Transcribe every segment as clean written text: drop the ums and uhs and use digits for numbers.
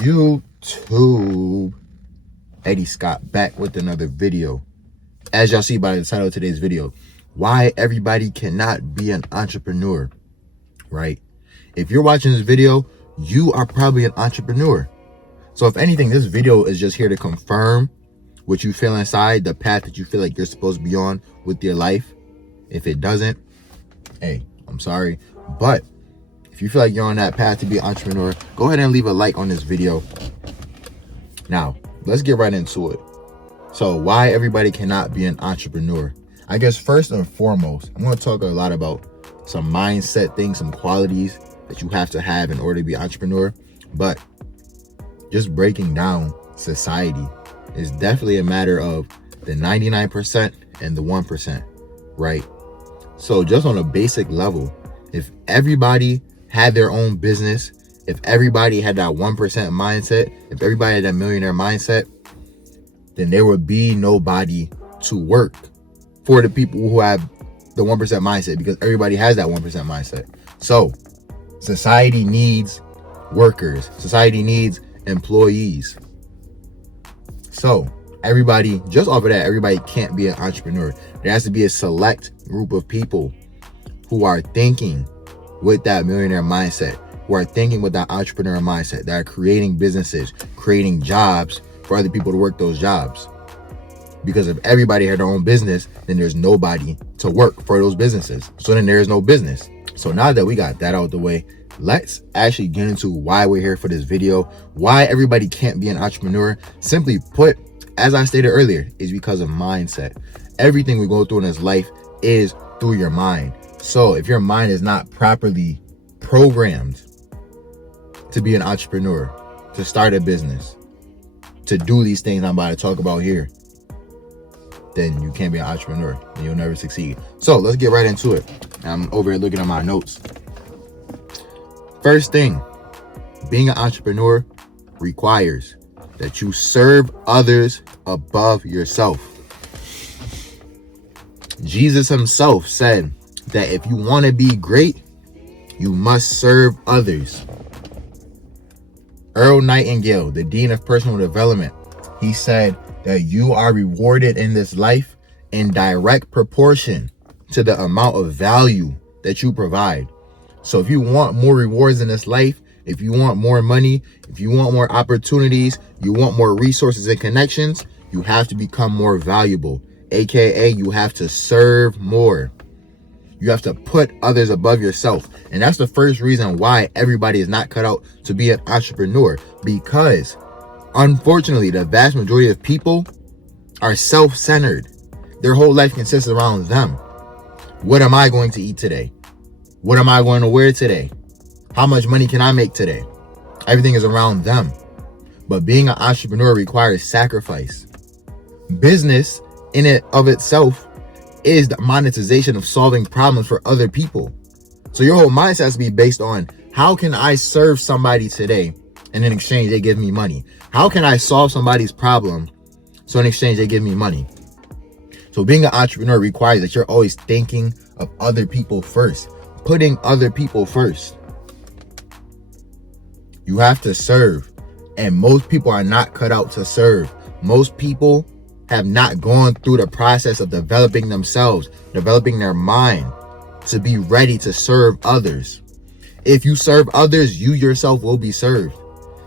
YouTube, Eddie Scott back with another video. As y'all see by the title of today's video, why everybody cannot be an entrepreneur, right? If you're watching this video, you are probably an entrepreneur. So if anything, this video is just here to confirm what you feel inside, the path that you feel like you're supposed to be on with your life. If it doesn't, hey, I'm sorry. But if you feel like you're on that path to be an entrepreneur, go ahead and leave a like on this video. Now, let's get right into it. So why everybody cannot be an entrepreneur? I guess first and foremost, I'm going to talk a lot about some mindset things, some qualities that you have to have in order to be an entrepreneur. But just breaking down society is definitely a matter of the 99% and the 1%, right? So just on a basic level, if everybody had their own business, if everybody had that 1% mindset, if everybody had that millionaire mindset, then there would be nobody to work for the people who have the 1% mindset, because everybody has that 1% mindset. So society needs workers. Society needs employees. So everybody, just off of that, everybody can't be an entrepreneur. There has to be a select group of people who are thinking with that millionaire mindset, who are thinking with that entrepreneur mindset, that are creating businesses, creating jobs for other people to work those jobs. Because if everybody had their own business, then there's nobody to work for those businesses. So then there is no business. So now that we got that out of the way, let's actually get into why we're here for this video. Why everybody can't be an entrepreneur. Simply put, as I stated earlier, is because of mindset. Everything we go through in this life is through your mind. So if your mind is not properly programmed to be an entrepreneur, to start a business, to do these things I'm about to talk about here, then you can't be an entrepreneur and you'll never succeed. So let's get right into it. I'm over here looking at my notes. First thing, being an entrepreneur requires that you serve others above yourself. Jesus himself said that if you want to be great, you must serve others. Earl Nightingale, the Dean of Personal Development, he said that you are rewarded in this life in direct proportion to the amount of value that you provide. So if you want more rewards in this life, if you want more money, if you want more opportunities, you want more resources and connections, you have to become more valuable. AKA, you have to serve more. You have to put others above yourself. And that's the first reason why everybody is not cut out to be an entrepreneur. Because unfortunately, the vast majority of people are self-centered. Their whole life consists around them. What am I going to eat today? What am I going to wear today? How much money can I make today? Everything is around them. But being an entrepreneur requires sacrifice. Business in it of itself is the monetization of solving problems for other people. So your whole mindset has to be based on, how can I serve somebody today and in exchange they give me money? How can I solve somebody's problem so in exchange they give me money? So being an entrepreneur requires that you're always thinking of other people first, putting other people first. You have to serve, and most people are not cut out to serve. Most people have not gone through the process of developing themselves, developing their mind to be ready to serve others. If you serve others, you yourself will be served.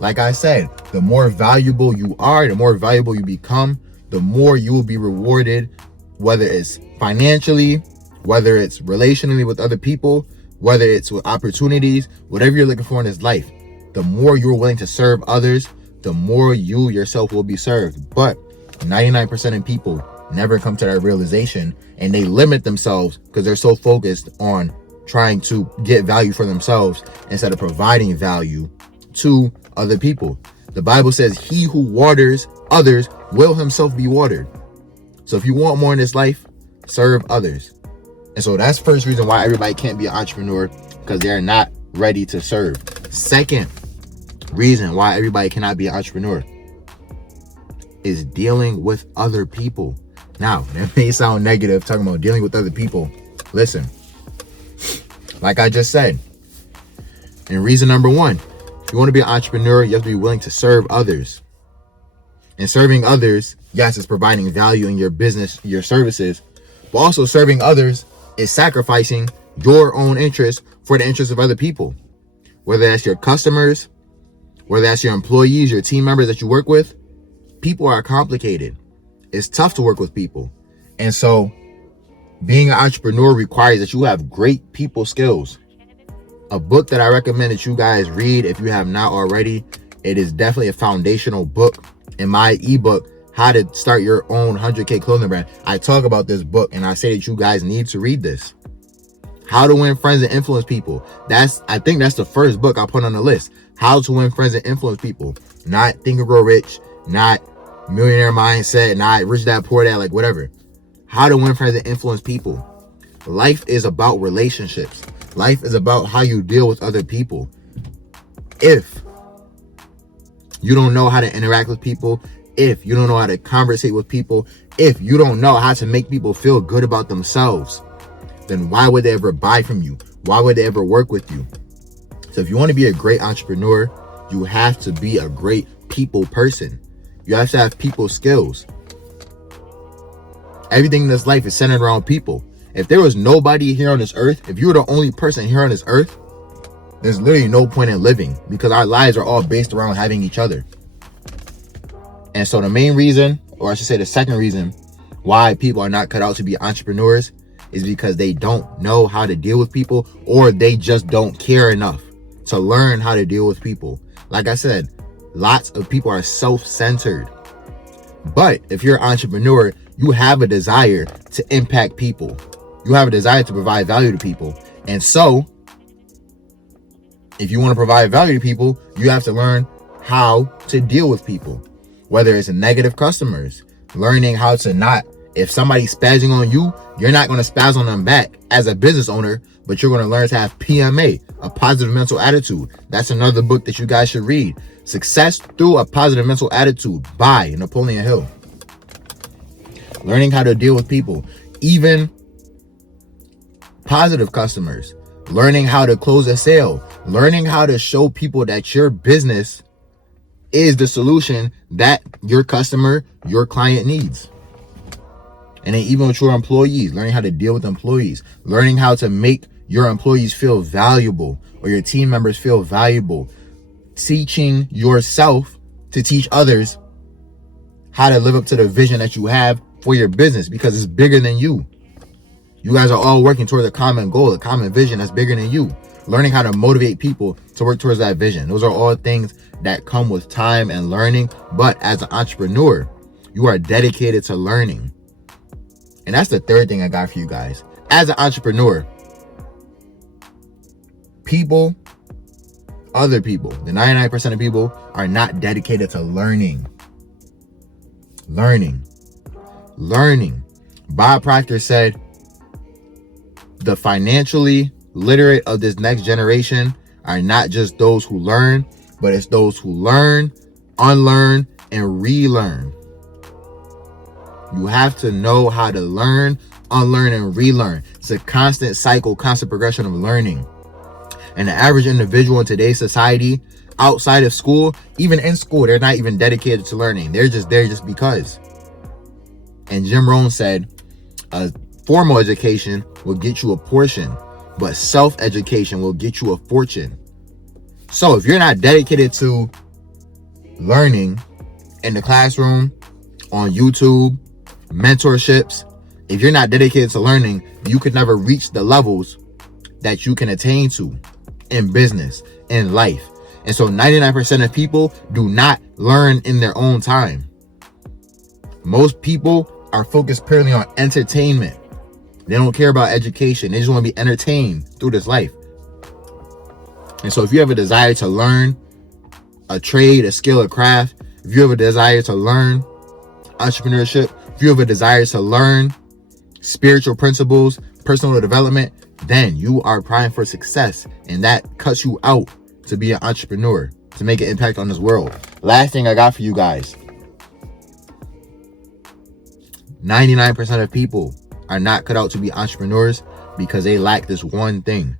Like I said, the more valuable you are, the more valuable you become, the more you will be rewarded, whether it's financially, whether it's relationally with other people, whether it's with opportunities, whatever you're looking for in this life. The more you're willing to serve others, the more you yourself will be served. But 99% of people never come to that realization, and they limit themselves because they're so focused on trying to get value for themselves instead of providing value to other people. The Bible says, he who waters others will himself be watered. So if you want more in this life, serve others. And so that's the first reason why everybody can't be an entrepreneur, because they're not ready to serve. Second reason why everybody cannot be an entrepreneur is dealing with other people. Now, that may sound negative, talking about dealing with other people. Listen, like I just said, and reason number one, If you want to be an entrepreneur, you have to be willing to serve others. And serving others, yes, is providing value in your business, your services, but also serving others is sacrificing your own interests for the interests of other people. Whether that's your customers, whether that's your employees, your team members that you work with, people are complicated. It's tough to work with people. And so being an entrepreneur requires that you have great people skills. A book that I recommend that you guys read, if you have not already, it is definitely a foundational book. In my ebook, How to Start Your Own 100K Clothing Brand, I talk about this book and I say that you guys need to read this. How to Win Friends and Influence People. I think that's the first book I put on the list. How to Win Friends and Influence People. Not Think and Grow Rich, not Millionaire Mindset, not Rich Dad Poor Dad, like whatever. How to Win Friends and Influence People. Life is about relationships. Life is about how you deal with other people. If you don't know how to interact with people, if you don't know how to conversate with people, if you don't know how to make people feel good about themselves, then why would they ever buy from you? Why would they ever work with you? So if you want to be a great entrepreneur, you have to be a great people person. You have to have people skills. Everything in this life is centered around people. If there was nobody here on this earth, if you were the only person here on this earth, there's literally no point in living, because our lives are all based around having each other. And so the main reason, or I should say the second reason, why people are not cut out to be entrepreneurs is because they don't know how to deal with people, or they just don't care enough to learn how to deal with people. Like I said, lots of people are self-centered. But if you're an entrepreneur, you have a desire to impact people. You have a desire to provide value to people. And so, if you want to provide value to people, you have to learn how to deal with people. Whether it's negative customers, learning how to not, if somebody's spazzing on you, you're not going to spaz on them back as a business owner, but you're going to learn to have PMA, a positive mental attitude. That's another book that you guys should read. Success Through a Positive Mental Attitude by Napoleon Hill. Learning how to deal with people, even positive customers. Learning how to close a sale. Learning how to show people that your business is the solution that your customer, your client needs. And then even with your employees, learning how to deal with employees, learning how to make your employees feel valuable or your team members feel valuable, teaching yourself to teach others how to live up to the vision that you have for your business, because it's bigger than you. You guys are all working towards a common goal, a common vision that's bigger than you. Learning how to motivate people to work towards that vision. Those are all things that come with time and learning. But as an entrepreneur, you are dedicated to learning. And that's the third thing I got for you guys. As an entrepreneur, people, other people, the 99% of people are not dedicated to learning. Learning. Bob Proctor said, the financially literate of this next generation are not just those who learn, but it's those who learn, unlearn, and relearn. You have to know how to learn, unlearn, and relearn. It's a constant cycle, constant progression of learning. And the average individual in today's society, outside of school, even in school, they're not even dedicated to learning. They're just there just because. And Jim Rohn said, a formal education will get you a portion, but self-education will get you a fortune. So if you're not dedicated to learning in the classroom, on YouTube, mentorships, if you're not dedicated to learning, you could never reach the levels that you can attain to in business, in life. And so 99% of people do not learn in their own time. Most people are focused purely on entertainment. They don't care about education. They just want to be entertained through this life. And so if you have a desire to learn a trade, a skill, a craft, if you have a desire to learn entrepreneurship, if you have a desire to learn spiritual principles, personal development, then you are primed for success. And that cuts you out to be an entrepreneur, to make an impact on this world. Last thing I got for you guys. 99% of people are not cut out to be entrepreneurs because they lack this one thing.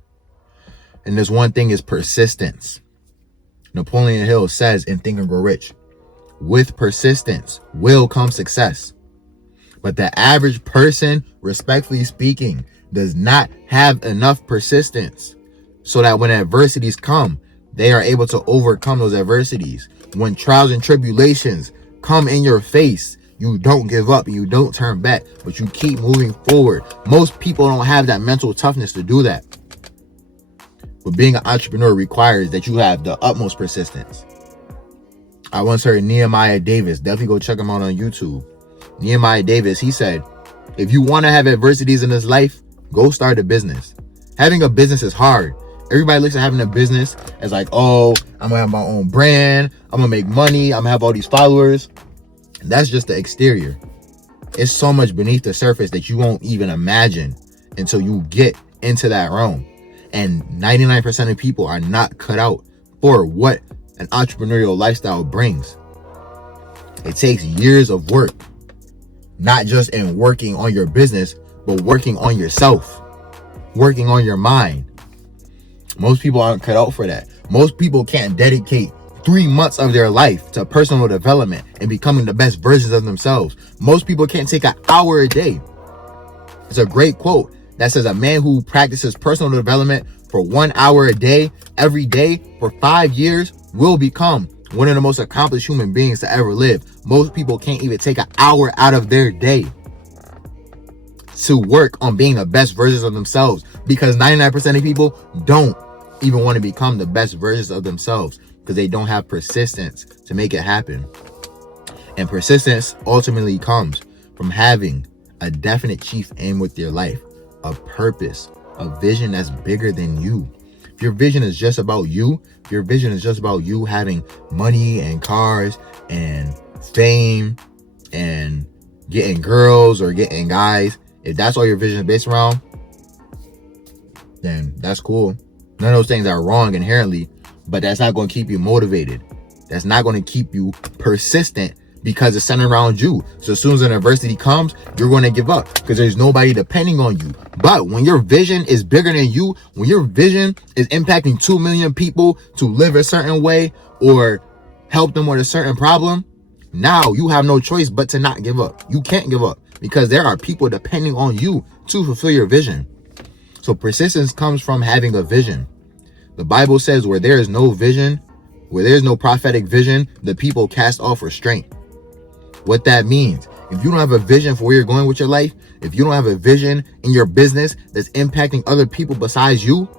And this one thing is persistence. Napoleon Hill says in Think and Grow Rich, with persistence will come success. But the average person, respectfully speaking, does not have enough persistence so that when adversities come, they are able to overcome those adversities. When trials and tribulations come in your face, you don't give up and you don't turn back, but you keep moving forward. Most people don't have that mental toughness to do that. But being an entrepreneur requires that you have the utmost persistence. I once heard Nehemiah Davis, definitely go check him out on YouTube. Nehemiah Davis, he said, if you want to have adversities in this life, go start a business. Having a business is hard. Everybody looks at having a business as like, oh, I'm gonna have my own brand, I'm gonna make money, I'm gonna have all these followers. That's just the exterior. It's so much beneath the surface that you won't even imagine until you get into that realm. And 99% of people are not cut out for what an entrepreneurial lifestyle brings. It takes years of work, not just in working on your business, but working on yourself, working on your mind. Most people aren't cut out for that. Most people can't dedicate 3 months of their life to personal development and becoming the best versions of themselves. Most people can't take an hour a day. It's a great quote that says a man who practices personal development for 1 hour a day, every day, for 5 years will become one of the most accomplished human beings to ever live. Most people can't even take an hour out of their day to work on being the best versions of themselves, because 99% of people don't even want to become the best versions of themselves because they don't have persistence to make it happen. And persistence ultimately comes from having a definite chief aim with your life, a purpose, a vision that's bigger than you. If your vision is just about you, if your vision is just about you having money and cars and fame and getting girls or getting guys, if that's all your vision is based around, then that's cool. None of those things are wrong inherently, but that's not going to keep you motivated. That's not going to keep you persistent because it's centered around you. So as soon as an adversity comes, you're going to give up because there's nobody depending on you. But when your vision is bigger than you, when your vision is impacting 2 million people to live a certain way or help them with a certain problem, now you have no choice but to not give up. You can't give up because there are people depending on you to fulfill your vision. So persistence comes from having a vision. The Bible says where there is no vision, where there is no prophetic vision, the people cast off restraint. What that means, if you don't have a vision for where you're going with your life, if you don't have a vision in your business that's impacting other people besides you,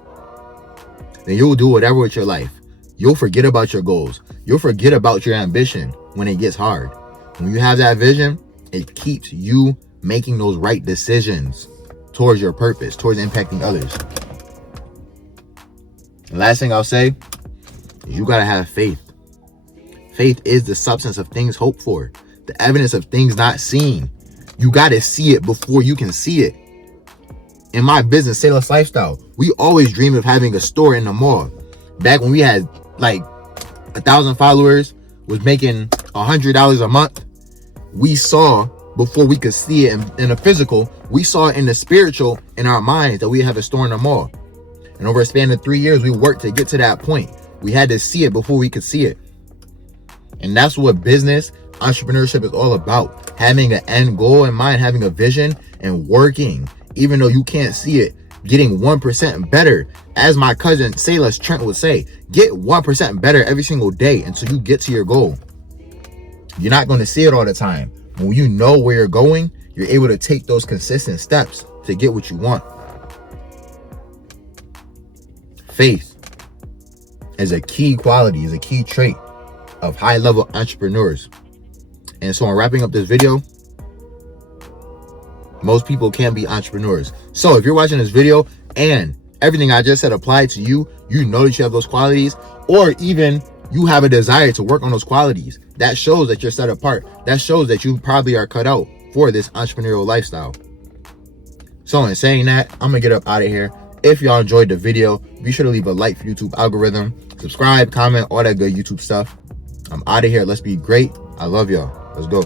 then you'll do whatever with your life. You'll forget about your goals. You'll forget about your ambition when it gets hard. When you have that vision, it keeps you making those right decisions towards your purpose, towards impacting others. The last thing I'll say is you gotta have faith. Faith is the substance of things hoped for, the evidence of things not seen. You gotta see it before you can see it. In my business, Sailor's Lifestyle, we always dreamed of having a store in the mall. Back when we had like 1,000 followers, was making $100 a month, we saw, before we could see it in the physical, we saw it in the spiritual, in our minds, that we have a store in the mall. And over a span of 3 years, we worked to get to that point. We had to see it before we could see it. And that's what business, entrepreneurship is all about. Having an end goal in mind, having a vision, and working, even though you can't see it, getting 1% better. As my cousin Sailor Trent would say, get 1% better every single day until you get to your goal. You're not going to see it all the time. When you know where you're going, you're able to take those consistent steps to get what you want. Faith is a key quality, is a key trait of high-level entrepreneurs. And so I'm wrapping up this video. Most people can't be entrepreneurs. So if you're watching this video and everything I just said applied to you, you know that you have those qualities, or even you have a desire to work on those qualities, that shows that you're set apart. That shows that you probably are cut out for this entrepreneurial lifestyle. So in saying that, I'm gonna get up out of here. If y'all enjoyed the video, be sure to leave a like for YouTube algorithm, subscribe, comment, all that good YouTube stuff. I'm out of here. Let's be great. I love y'all. Let's go.